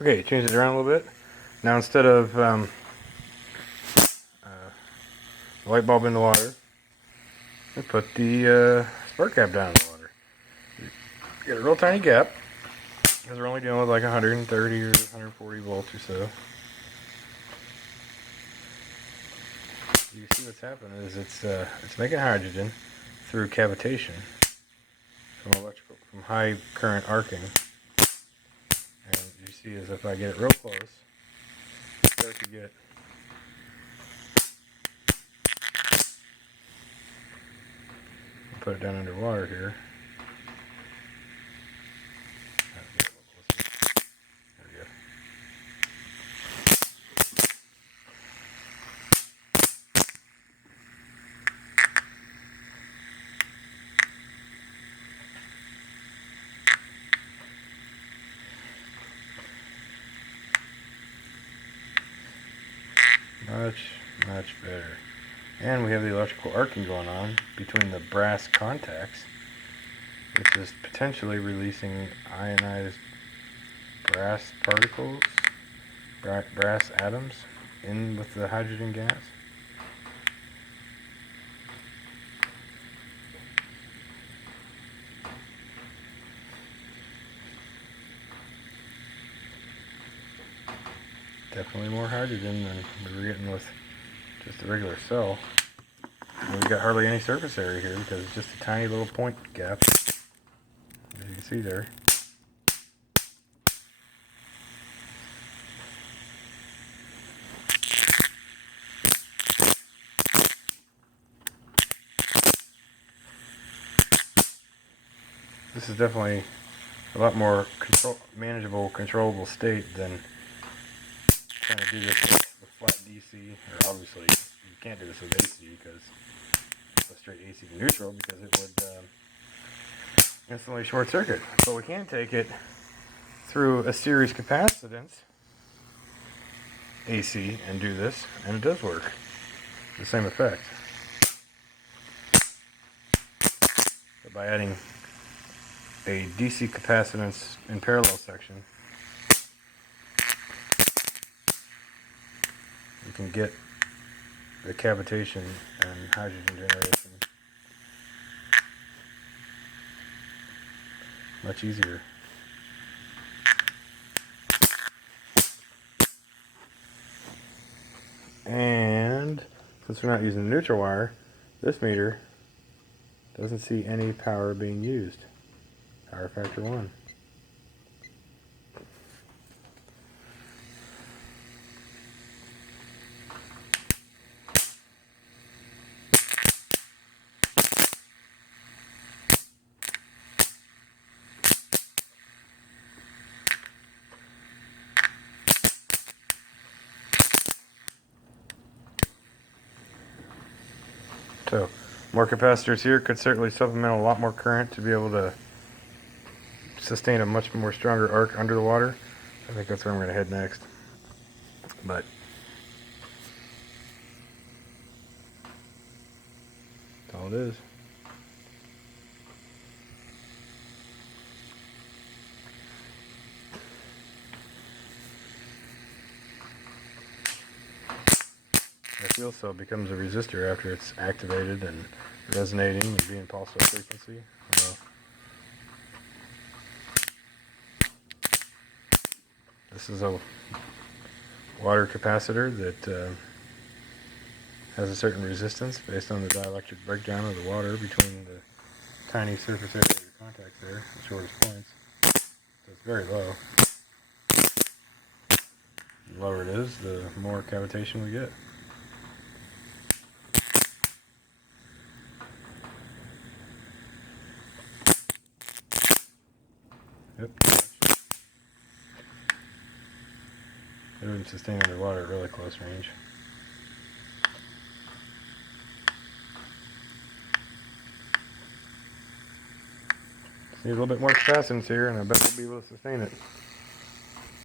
Okay, change it around a little bit. Now instead of the light bulb in the water, we put the spark gap down in the water. Get a real tiny gap, because we're only dealing with like 130 or 140 volts or so. You see what's happening is it's making hydrogen through cavitation from high current arcing. And you see is if I get it real close, start to get put it down underwater here. There we go. Much better. And we have the electrical arcing going on between the brass contacts, which is potentially releasing ionized brass particles, brass atoms in with the hydrogen gas. Definitely more hydrogen than we were getting with just a regular cell. And we've got hardly any surface area here because it's just a tiny little point gap, as you can see there. This is definitely a lot more manageable, controllable state than trying to do this with flat DC, or obviously you can't do this with AC because it's a straight AC to neutral because it would instantly short circuit. But we can take it through a series capacitance AC and do this, and it does work. The same effect. But by adding a DC capacitance in parallel section, you can get the cavitation and hydrogen generation much easier. And since we're not using the neutral wire, this meter doesn't see any power being used. Power factor 1. So, more capacitors here could certainly supplement a lot more current to be able to sustain a much more stronger arc under the water. I think that's where I'm going to head next. But that's all it is. The fuel cell becomes a resistor after it's activated and resonating and being pulse width frequency. This is a water capacitor that has a certain resistance based on the dielectric breakdown of the water between the tiny surface area of your contacts there, the shortest points. So it's very low. The lower it is, the more cavitation we get. Yep. It wouldn't sustain underwater at really close range. Just need a little bit more capacitance here, and I bet we'll be able to sustain it.